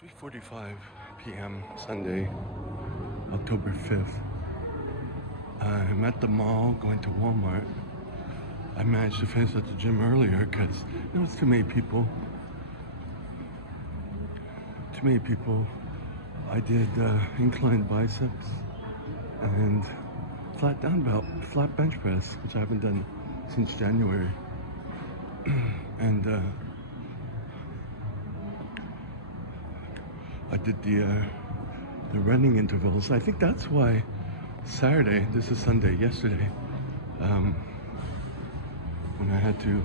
3:45 p.m. Sunday, October 5th. I'm at the mall going to Walmart. I managed to finish at the gym earlier because there was too many people. Too many people. I did inclined biceps and flat dumbbell, flat bench press, which I haven't done since January. And I did the running intervals. I think that's why Saturday, this is Sunday, yesterday, when I had to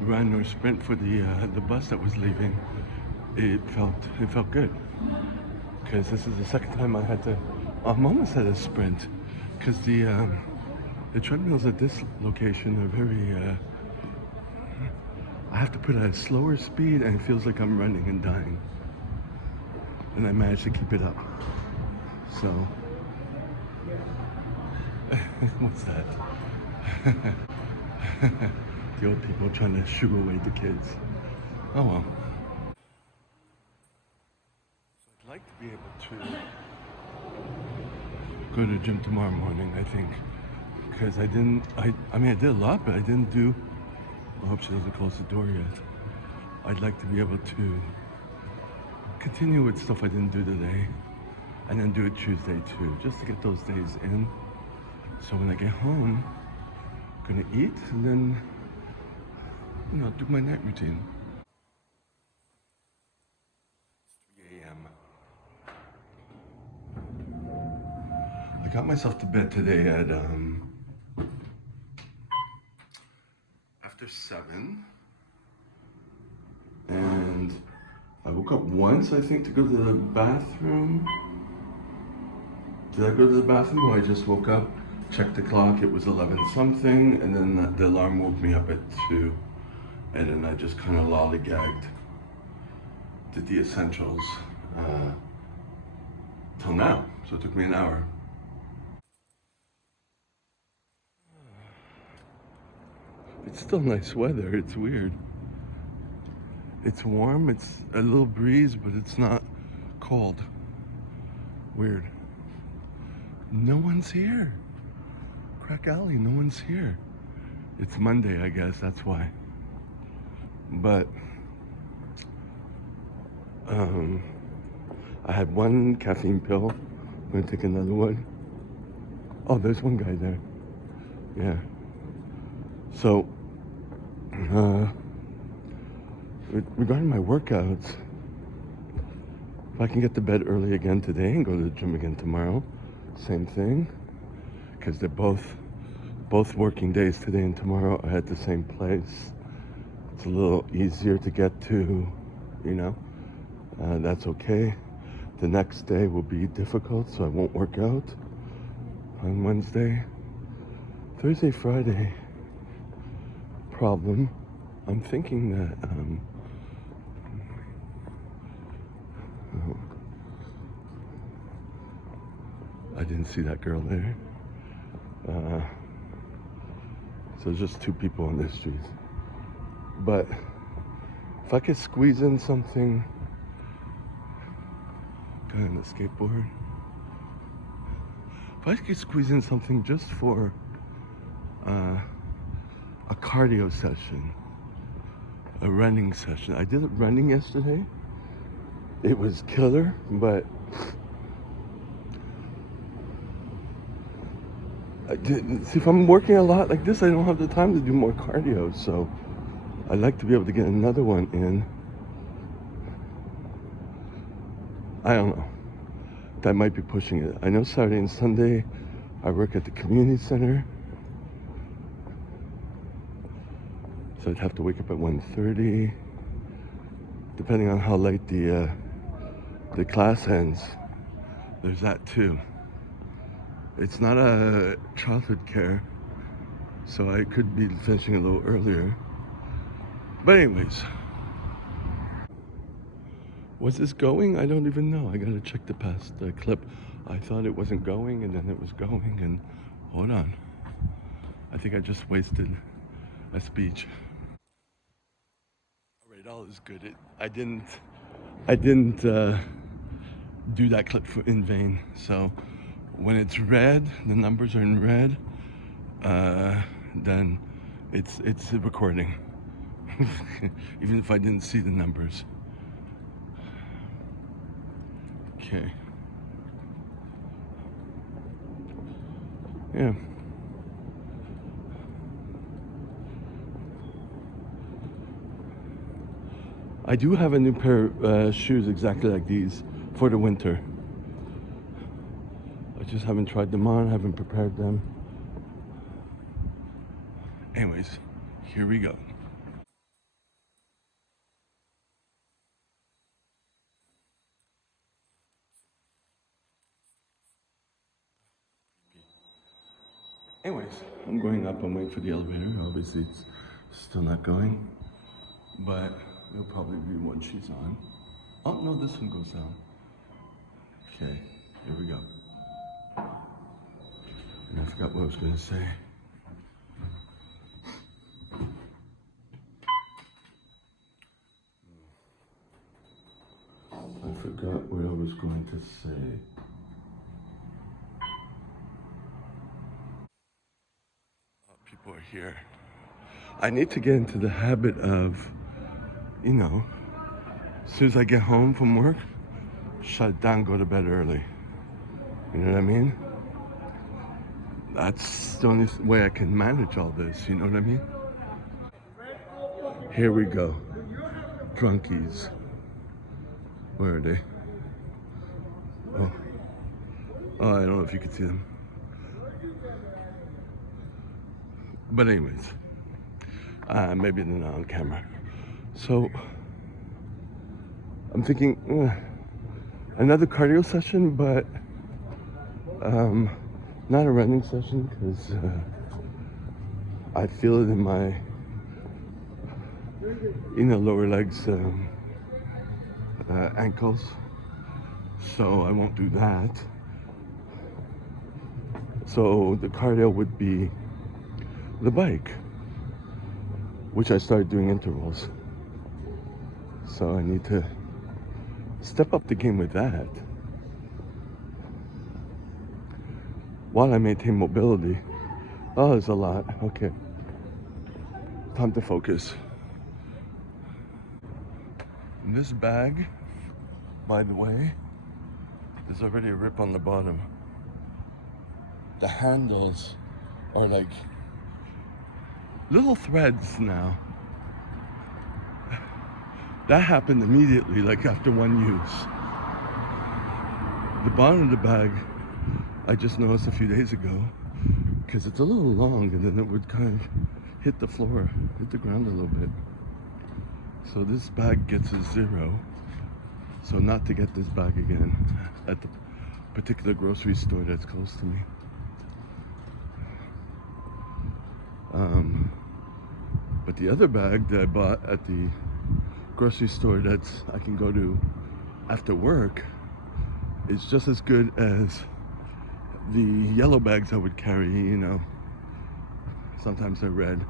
run or sprint for the bus that was leaving, it felt good, because this is the second time I had to. I'm almost at a sprint, because the treadmills at this location are very. I have to put at a slower speed, and it feels like I'm running and dying. And I managed to keep it up. So, what's that? The old people trying to shoo away the kids. Oh well. So I'd like to be able to go to the gym tomorrow morning, I think. Because I mean, I did a lot, but I didn't do. I hope she doesn't close the door yet. I'd like to be able to continue with stuff I didn't do today, and then do it Tuesday too, just to get those days in. So when I get home, I'm gonna eat and then, do my night routine. 3 a.m. I got myself to bed today at after 7, and I woke up once, I think, to go to the bathroom. Did I go to the bathroom, or I just woke up, checked the clock, it was 11 something, and then the alarm woke me up at 2, and then I just kind of lollygagged, did the essentials till now, so it took me an hour. It's still nice weather, it's weird. It's warm, it's a little breeze, but it's not cold. Weird. No one's here. Crack Alley, no one's here. It's Monday, I guess, that's why. But, I had one caffeine pill. I'm gonna take another one. Oh, there's one guy there. Yeah. So, regarding my workouts, if I can get to bed early again today and go to the gym again tomorrow, same thing, because they're both working days today and tomorrow are at the same place. It's a little easier to get to, that's okay. The next day will be difficult, so I won't work out on Wednesday. Thursday, Friday, problem. I'm thinking that, I didn't see that girl there. So there's just two people on this street. But if I could squeeze in something, guy on the skateboard. If I could squeeze in something just for a cardio session, a running session. I did running yesterday. It was killer, but I didn't see, if I'm working a lot like this, I don't have the time to do more cardio, so I'd like to be able to get another one in. I don't know. That might be pushing it. I know Saturday and Sunday I work at the community center, so I'd have to wake up at 1:30, depending on how late the class ends. There's that too. It's not a childhood care, so I could be finishing a little earlier. But anyways, was this going? I don't even know. I gotta check the past clip. I thought it wasn't going, and then it was going, and hold on. I think I just wasted a speech. All right, all is good. I didn't I didn't do that clip in vain. So when it's red, the numbers are in red, then it's a recording, even if I didn't see the numbers. Okay. Yeah. I do have a new pair of shoes exactly like these for the winter. I just haven't tried them on, haven't prepared them. Anyways, here we go. Anyways, I'm going up. I'm waiting for the elevator. Obviously, it's still not going, but it'll probably be when she's on. Oh no, this one goes down. Okay, here we go. And I forgot what I was going to say. I forgot what I was going to say. People are here. I need to get into the habit of, you know, as soon as I get home from work, shut it down, go to bed early. You know what I mean? That's the only way I can manage all this, you know what I mean? Here we go. Drunkies. Where are they? Oh. Oh, I don't know if you can see them. But anyways, maybe they're not on camera. So, I'm thinking another cardio session, but not a running session because I feel it in my, lower legs, ankles. So I won't do that. So the cardio would be the bike, which I started doing intervals. So I need to step up the game with that while I maintain mobility. Oh, there's a lot. Okay. Time to focus. This bag, by the way, there's already a rip on the bottom. The handles are like little threads now. That happened immediately, like after one use. The bottom of the bag, I just noticed a few days ago, because it's a little long and then it would kind of hit the floor, hit the ground a little bit. So this bag gets a 0. So not to get this bag again at the particular grocery store that's close to me. But the other bag that I bought at the grocery store that's I can go to after work is just as good as the yellow bags I would carry, Sometimes they're red.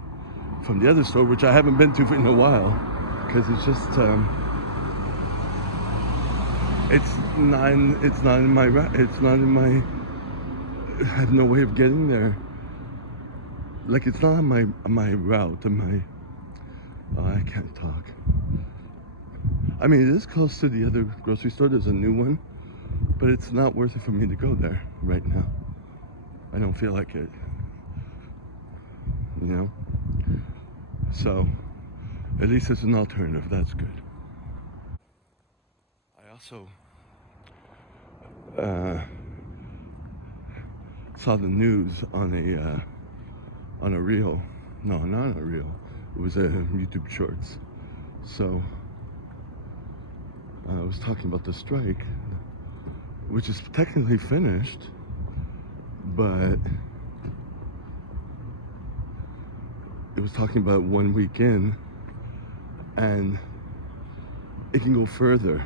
From the other store, which I haven't been to in a while, because it's just, it's not in my, I have no way of getting there. Like, it's not on my route, I can't talk. I mean, it is close to the other grocery store. There's a new one, but it's not worth it for me to go there right now. I don't feel like it, So, at least it's an alternative. That's good. I also saw the news on a reel. No, not a reel. It was a YouTube Shorts. So I was talking about the strike, which is technically finished, but it was talking about 1 week in, and it can go further.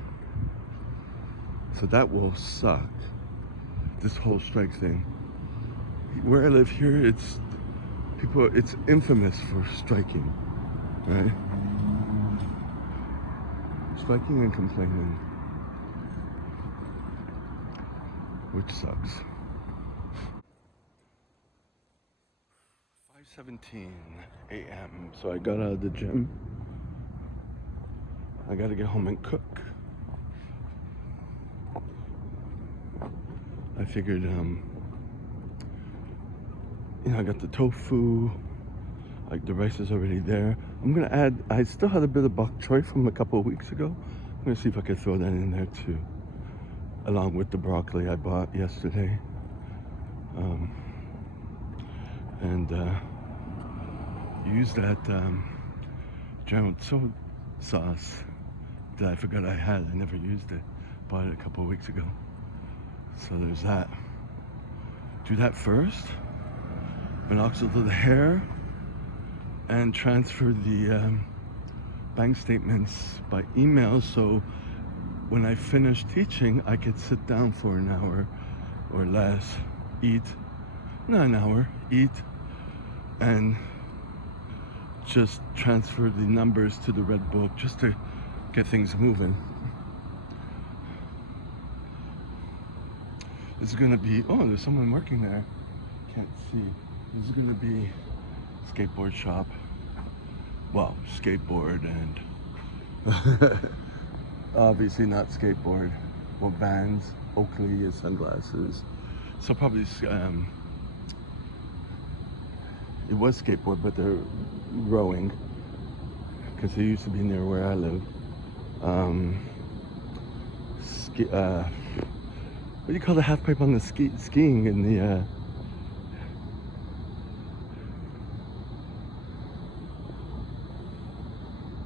So that will suck, this whole strike thing. Where I live here, it's infamous for striking, right? spiking and complaining, which sucks. 5:17 a.m. So I got out of the gym. I gotta get home and cook. I figured, I got the tofu, like the rice is already there. I'm gonna add, I still had a bit of bok choy from a couple of weeks ago. I'm gonna see if I can throw that in there too, along with the broccoli I bought yesterday. And use that General Tso sauce that I forgot I had. I never used it. Bought it a couple of weeks ago. So there's that. Do that first. Minoxidil to the hair. And transfer the bank statements by email, so when I finish teaching, I could sit down for an hour or less, eat, not an hour, eat, and just transfer the numbers to the red book just to get things moving. This is gonna be, oh, there's someone working there. Can't see. This is gonna be skateboard shop. Well, skateboard and obviously not skateboard. Well, Vans, Oakley, sunglasses. So probably it was skateboard, but they're growing because they used to be near where I live. What do you call the half pipe on the skiing in the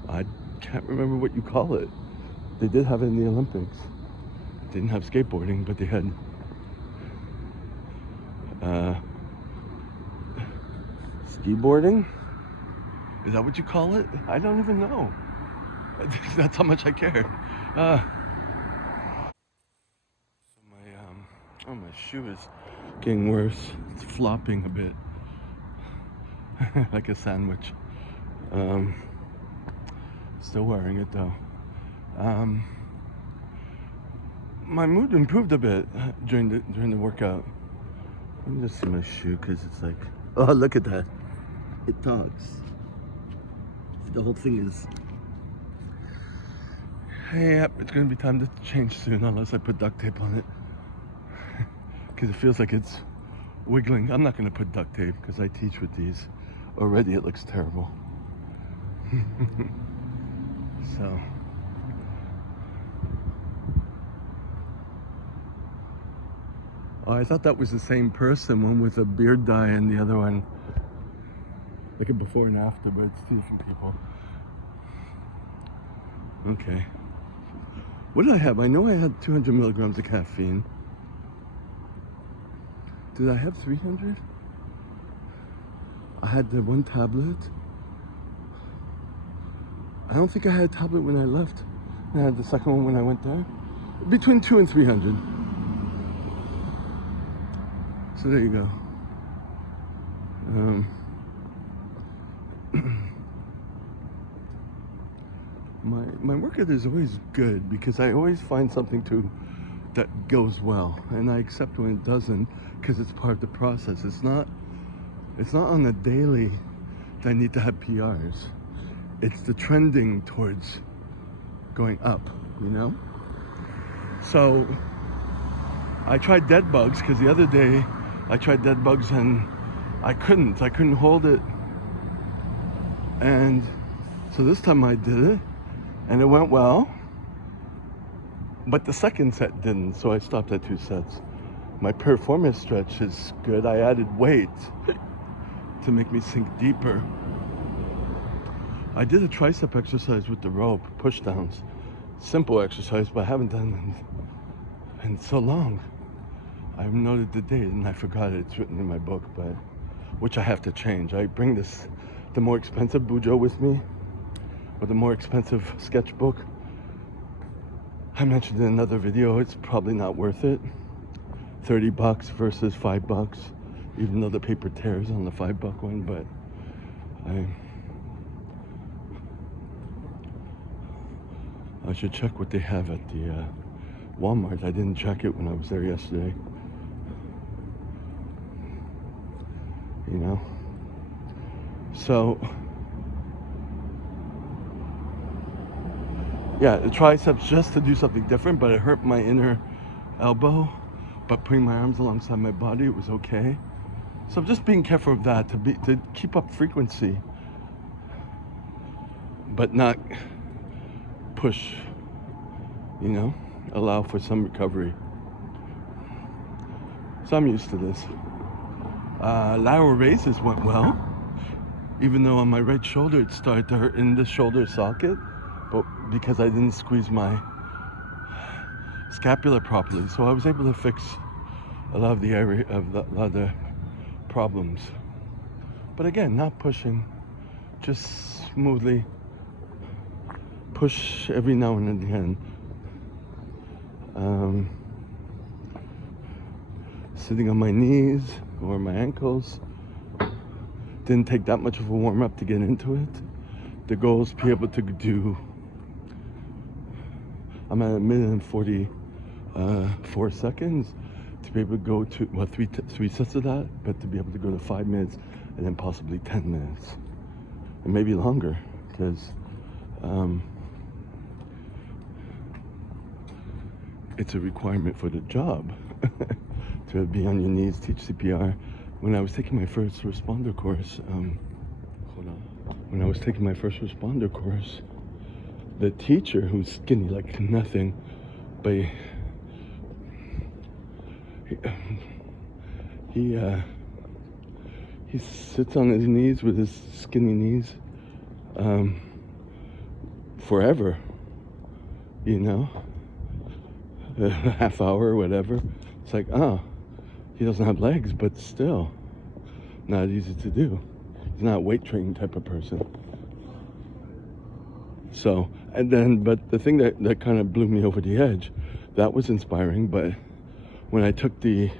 I can't remember what you call it. They did have it in the Olympics. They didn't have skateboarding, but they had ski-boarding? Is that what you call it? I don't even know. That's how much I care. So my shoe is getting worse. It's flopping a bit. Like a sandwich. Still wearing it though. My mood improved a bit during the workout. Let me just see my shoe, because it's like, oh, look at that. It talks. The whole thing is, hey, yep, it's gonna be time to change soon unless I put duct tape on it. Because it feels like it's wiggling. I'm not gonna put duct tape because I teach with these. Already it looks terrible. So. Oh, I thought that was the same person, one with a beard dye and the other one like a before and after, but it's two different people. Okay. What did I have? I know I had 200 milligrams of caffeine. Did I have 300? I had the one tablet. I don't think I had a tablet when I left. I had the second one when I went there. Between 200 and 300. So there you go. My workout is always good because I always find something that goes well, and I accept when it doesn't because it's part of the process. It's not on the daily that I need to have PRs. It's the trending towards going up, you know? So I tried dead bugs because the other day I tried dead bugs and I couldn't hold it. And so this time I did it and it went well. But the second set didn't, so I stopped at 2 sets. My performance stretch is good. I added weight to make me sink deeper. I did a tricep exercise with the rope, push downs. Simple exercise, but I haven't done it in so long. I've noted the date and I forgot it. It's written in my book, but which I have to change. I bring the more expensive Bujo with me, or the more expensive sketchbook. I mentioned in another video, it's probably not worth it. $30 versus $5, even though the paper tears on the $5 one, but I should check what they have at the Walmart. I didn't check it when I was there yesterday. You know? So, yeah, the triceps just to do something different, but it hurt my inner elbow. But putting my arms alongside my body, it was okay. So just being careful of that, to keep up frequency, but not push, you know, allow for some recovery. So I'm used to this. Lateral raises went well, even though on my right shoulder it started to hurt in the shoulder socket, but because I didn't squeeze my scapula properly, so I was able to fix a lot of the area of a lot of the problems. But again, not pushing, just smoothly push every now and again. Sitting on my knees or my ankles. Didn't take that much of a warm up to get into it. The goal is to be able to do, I'm at a minute and 44 seconds, to be able to go to, well, three sets of that, but to be able to go to 5 minutes and then possibly 10 minutes. And maybe longer, because it's a requirement for the job to be on your knees, teach CPR. When I was taking my first responder course, when I was taking my first responder course, the teacher, who's skinny like nothing, but he sits on his knees with his skinny knees forever, you know, a half hour or whatever. It's like, he doesn't have legs, but still not easy to do. He's not a weight training type of person. So, and then, but the thing that kind of blew me over the edge, that was inspiring, but when I took the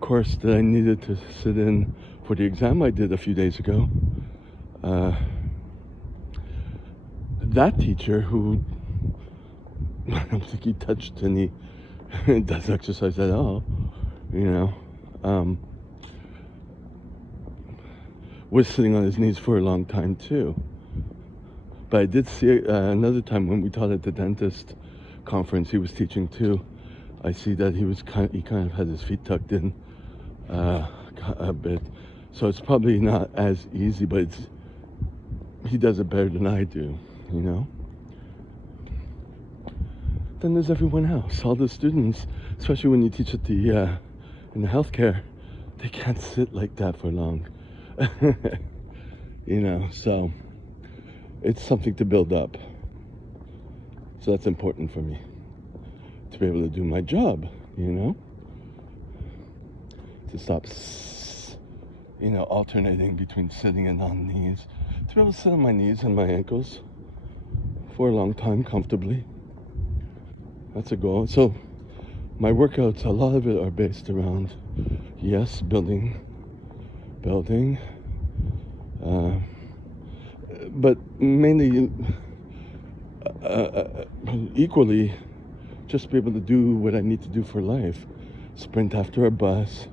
course that I needed to sit in for the exam I did a few days ago, that teacher, who I don't think he touched any does exercise at all, you know, was sitting on his knees for a long time too. But I did see another time when we taught at the dentist conference, he was teaching too. I see that he kind of had his feet tucked in a bit. So it's probably not as easy, but he does it better than I do, you know? Then there's everyone else, all the students, especially when you teach at the in the healthcare, they can't sit like that for long. You know, so it's something to build up. So that's important for me, to be able to do my job, you know? To stop, you know, alternating between sitting and on knees. To be able to sit on my knees and my ankles for a long time comfortably. That's a goal. So my workouts, a lot of it are based around, yes, building, but mainly, equally, just be able to do what I need to do for life. Sprint after a bus,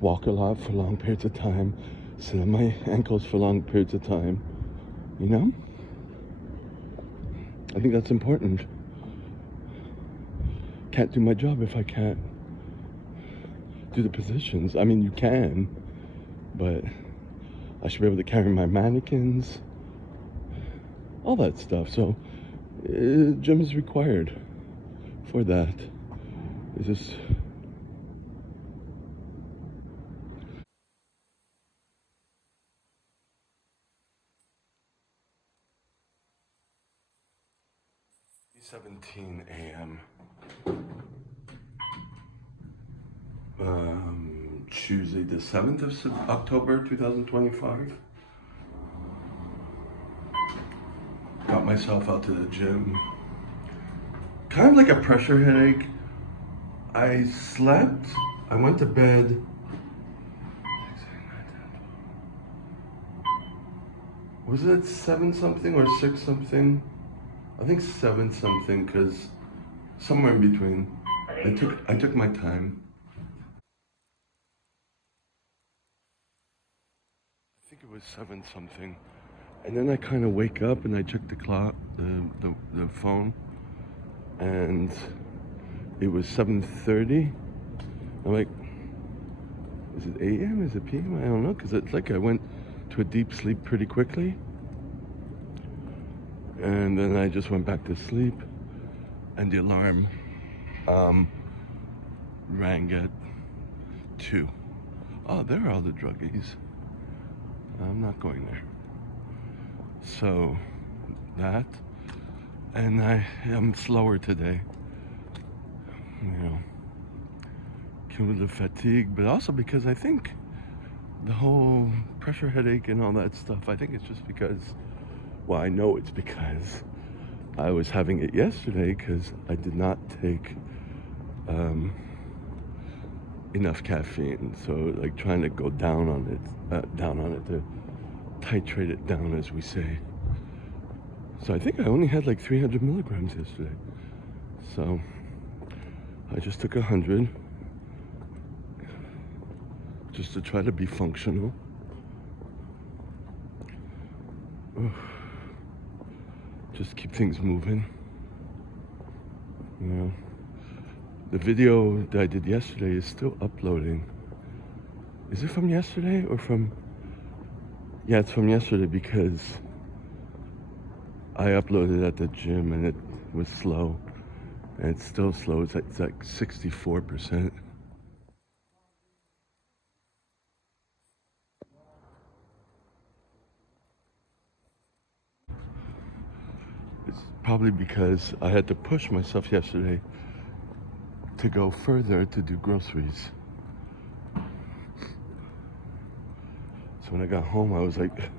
walk a lot for long periods of time, sit on my ankles for long periods of time, you know? I think that's important. Can't do my job if I can't do the positions. I mean, you can, but I should be able to carry my mannequins, all that stuff. So gym is required for that. It's just $7:17 a.m. Tuesday the 7th of October 2025. Got myself out to the gym. Kind of like a pressure headache. I slept, I went to bed. Was it 7 something or 6 something? I think seven something, because somewhere in between. I took my time. I think it was seven something. And then I kind of wake up and I check the clock, the phone, and it was 7:30. I'm like, is it a.m.? Is it p.m.? I don't know, because it's like I went to a deep sleep pretty quickly. And then I just went back to sleep, and the alarm um, rang at 2. Oh, there are all the druggies. I'm not going there. So, that. And I am slower today. You know, cumulative fatigue, but also because I think the whole pressure headache and all that stuff, I think it's just because, well, I know it's because I was having it yesterday because I did not take enough caffeine. So, like, trying to go down on it to titrate it down, as we say. So I think I only had like 300 milligrams yesterday. So I just took 100 just to try to be functional. Just keep things moving. You know, the video that I did yesterday is still uploading. Is it from yesterday or from? Yeah, it's from yesterday because I uploaded at the gym and it was slow. And it's still slow. It's like 64%. It's probably because I had to push myself yesterday to go further to do groceries. So when I got home, I was like,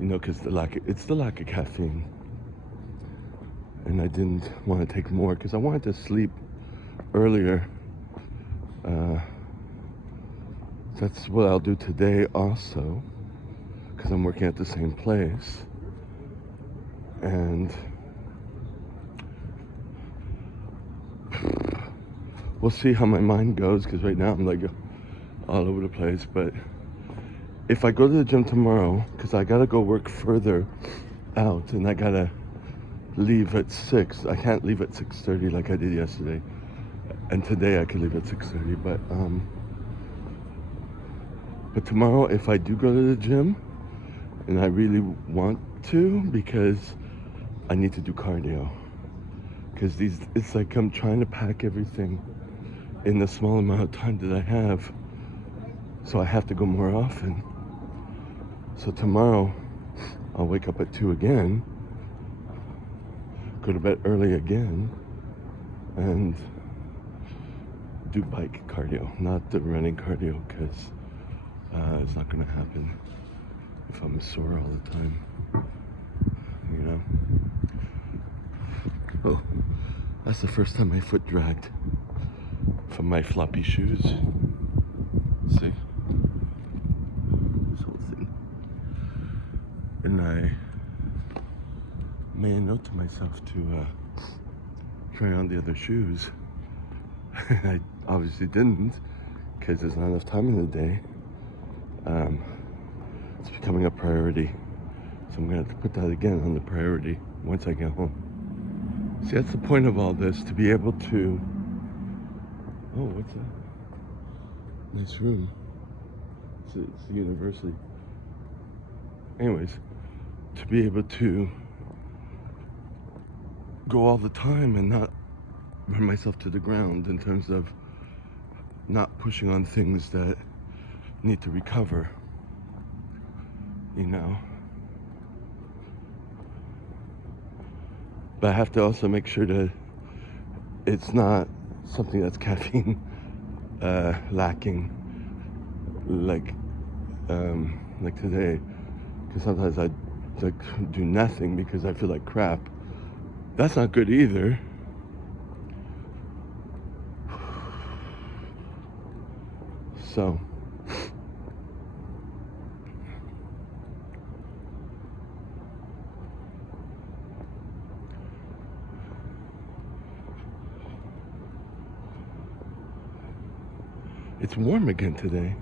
because it's the lack of caffeine. And I didn't want to take more because I wanted to sleep earlier. That's what I'll do today also, because I'm working at the same place. And we'll see how my mind goes, because right now I'm like all over the place. But if I go to the gym tomorrow, because I gotta go work further out and I gotta leave at 6. I can't leave at 6:30 like I did yesterday. And today I could leave at 6:30, but tomorrow, if I do go to the gym, and I really want to, because I need to do cardio, because it's like I'm trying to pack everything in the small amount of time that I have, so I have to go more often. So tomorrow, I'll wake up at 2 again, go to bed early again, and do bike cardio, not the running cardio, because it's not gonna happen if I'm sore all the time, you know? Oh, that's the first time my foot dragged from my floppy shoes. See? This whole thing. And I made a note to myself to try on the other shoes. I obviously didn't, because there's not enough time in the day. It's becoming a priority. So I'm gonna have to put that again on the priority once I get home. See, that's the point of all this, to be able to... Oh, what's that? Nice room. It's the university. Anyways, to be able to go all the time and not run myself to the ground in terms of not pushing on things that need to recover, you know. But I have to also make sure that it's not something that's caffeine lacking, like today, because sometimes I like do nothing because I feel like crap. That's not good either. So It's warm again today.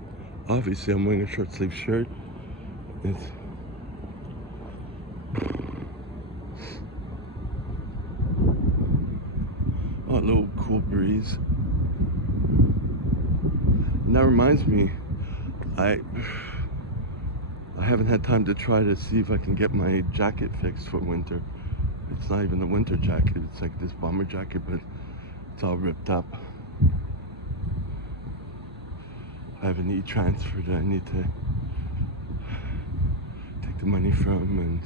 Obviously, I'm wearing a short sleeve shirt. It's a little cool breeze. And that reminds me, I haven't had time to try to see if I can get my jacket fixed for winter. It's not even a winter jacket, it's like this bomber jacket, but it's all ripped up. I have an e-transfer that I need to take the money from, and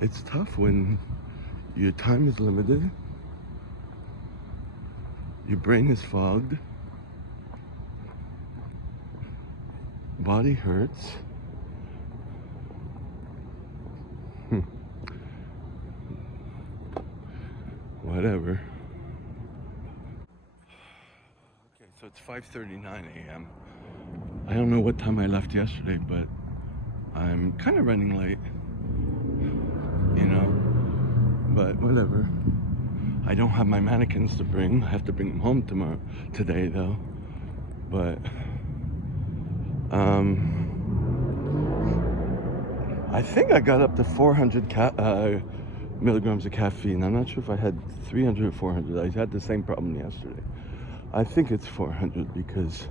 it's tough when your time is limited, your brain is fogged, body hurts. Whatever. Okay, so it's 5:39 a.m. I don't know what time I left yesterday, but I'm kind of running late, you know, but whatever. I don't have my mannequins to bring. I have to bring them home today though. But I think I got up to 400 milligrams of caffeine. I'm not sure if I had 300 or 400. I had the same problem yesterday. I think it's 400 because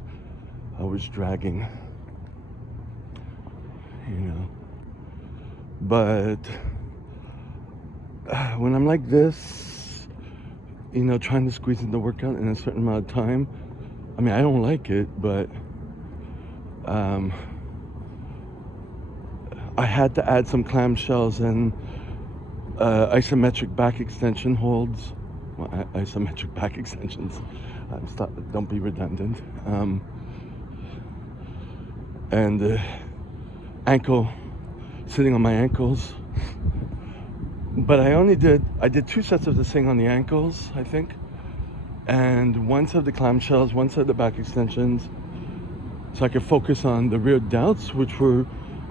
I was dragging, you know. But when I'm like this, you know, trying to squeeze in the workout in a certain amount of time, I mean, I don't like it, but I had to add some clamshells and isometric back extension holds. Well, isometric back extensions. Don't be redundant. And ankle, sitting on my ankles. But I did 2 sets of this thing on the ankles, I think. And 1 set of the clamshells, 1 set of the back extensions. So I could focus on the rear delts, which were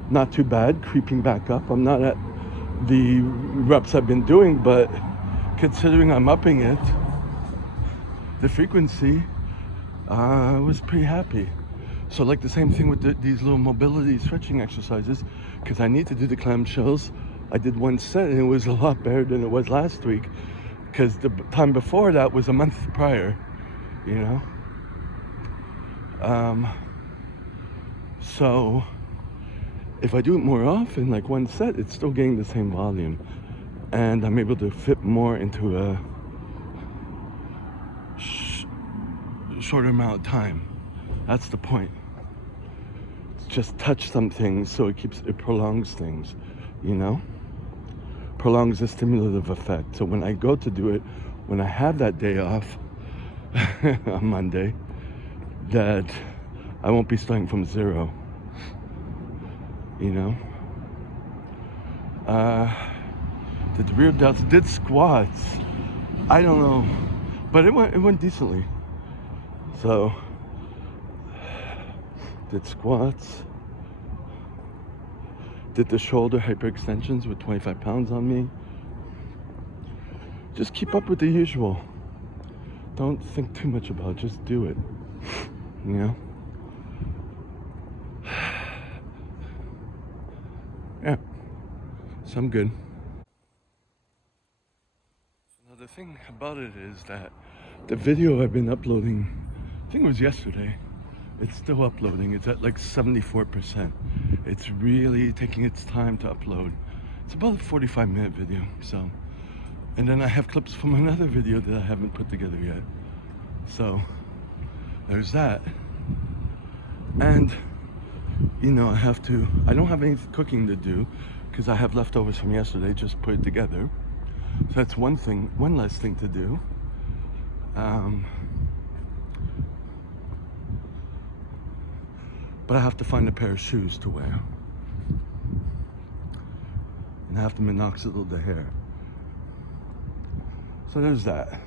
not too bad, creeping back up. I'm not at the reps I've been doing, but considering I'm upping it, the frequency, I was pretty happy. So like the same thing with these little mobility stretching exercises, because I need to do the clamshells. I did 1 set and it was a lot better than it was last week, because the time before that was a month prior, you know. So if I do it more often, like 1 set, it's still getting the same volume, and I'm able to fit more into a shorter amount of time. That's the point. Just touch something so it prolongs things, you know? Prolongs the stimulative effect. So when I go to do it, when I have that day off on Monday, that I won't be starting from 0, you know? Did the rear delts, did squats. I don't know, but it went decently. So, did squats, did the shoulder hyperextensions with 25 pounds on me. Just keep up with the usual. Don't think too much about it, just do it, you know? Yeah, so I'm good. Another thing about it is that the video I've been uploading, I think it was yesterday, it's still uploading. It's at like 74%. It's really taking its time to upload. It's about a 45-minute video, so. And then I have clips from another video that I haven't put together yet. So, there's that. And, you know, I don't have any cooking to do because I have leftovers from yesterday, just put it together. So that's one less thing to do. But I have to find a pair of shoes to wear. And I have to minoxidil the hair. So there's that.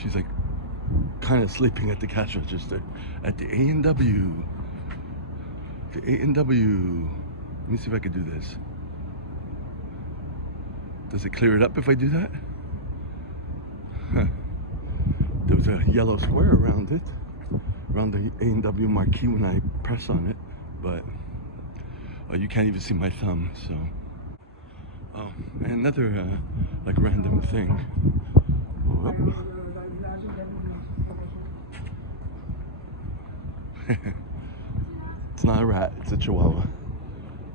She's like kind of sleeping at the cash register at the A&W. The A&W. me see if I could do this. Does it clear it up if I do that? Huh. There was a yellow square around it, around the A&W marquee when I press on it, but you can't even see my thumb, so. Oh, and another like random thing. Whoop. It's not a rat, it's a chihuahua.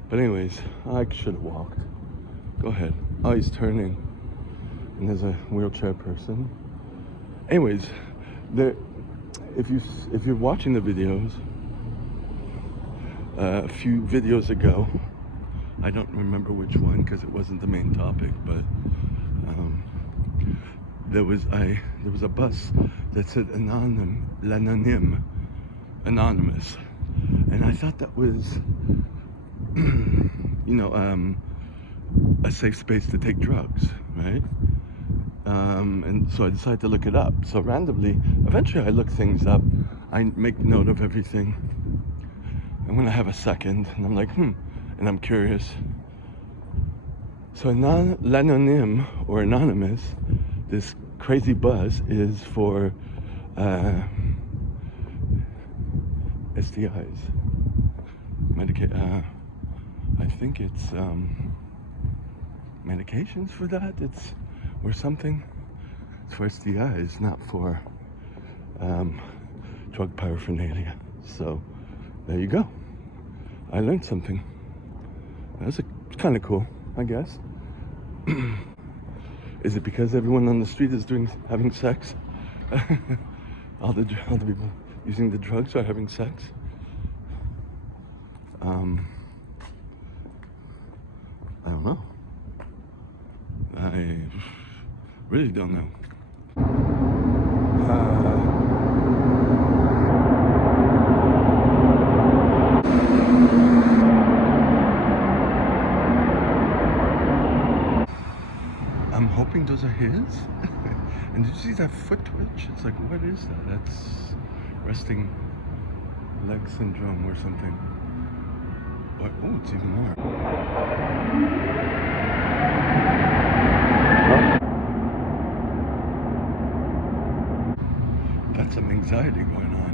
But anyways, I should have walked. Go ahead. Oh, he's turning. And there's a wheelchair person. Anyways, if you're watching the videos, a few videos ago, I don't remember which one because it wasn't the main topic, but there was a bus that said anonymous, and I thought that was a safe space to take drugs, right? And so I decided to look it up. So randomly, eventually I look things up. I make note of everything. And when I have a second, and I'm like, and I'm curious. So l'anonyme, or anonymous, this crazy buzz is for STIs. I think it's medications for that. It's or something. It's for STIs, not for drug paraphernalia. So there you go. I learned something. That's kind of cool, I guess. Is it because everyone on the street is having sex? all the people using the drugs are having sex? I don't know. I really don't know. I'm hoping those are his. And did you see that foot twitch? It's like, what is that? That's resting leg syndrome or something. But, oh, it's even more. That's some anxiety going on.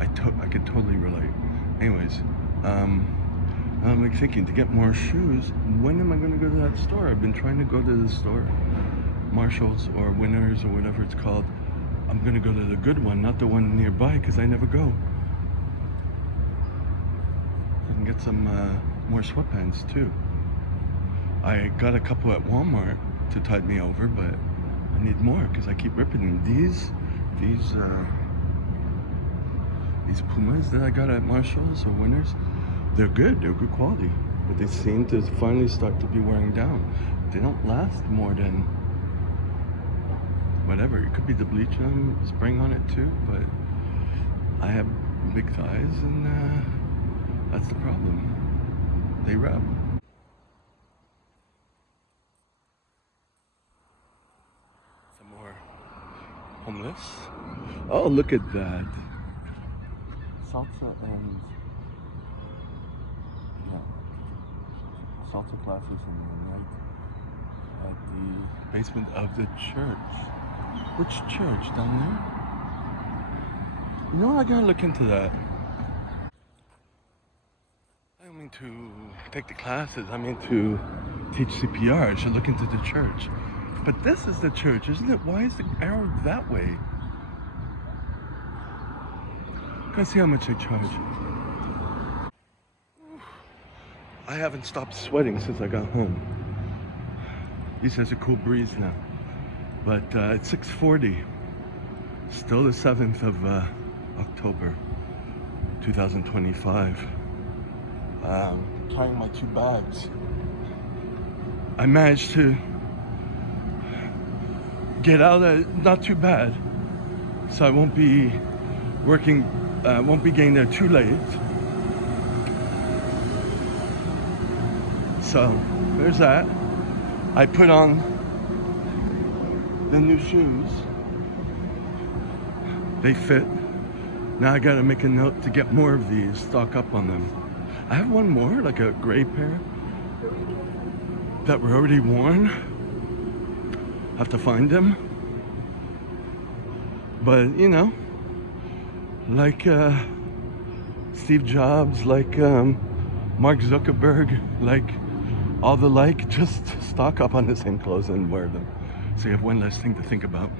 I could totally relate. Anyways, I'm like thinking to get more shoes. When am I going to go to that store? I've been trying to go to the store, Marshalls or Winners or whatever it's called. I'm going to go to the good one, not the one nearby, because I never go. I can get some more sweatpants too. I got a couple at Walmart to tide me over, but I need more because I keep ripping them. These Pumas that I got at Marshalls or Winners, they're good quality, but they seem to finally start to be wearing down. They don't last more than whatever. It could be the bleach I'm spraying on it too, but I have big thighs and that's the problem. They rub. Some more homeless. Oh, look at that. Salsa and salsa classes in the night at the basement of the church. Which church? Down there? You know what? I gotta look into that. I don't mean to take the classes. I mean to teach CPR. I should look into the church. But this is the church, isn't it? Why is the arrow that way? Let's see how much they charge. I haven't stopped sweating since I got home. At least there's a cool breeze now. But it's 6:40. Still the 7th of October, 2025. Carrying my 2 bags. I managed to get out of it, not too bad. So I won't be working, won't be getting there too late. So there's that. I put on the new shoes. They fit. Now I gotta make a note to get more of these, stock up on them. I have one more, like a gray pair that were already worn. Have to find them. But you know, like Steve Jobs, like Mark Zuckerberg, like all the like, just stock up on the same clothes and wear them. So you have one less thing to think about.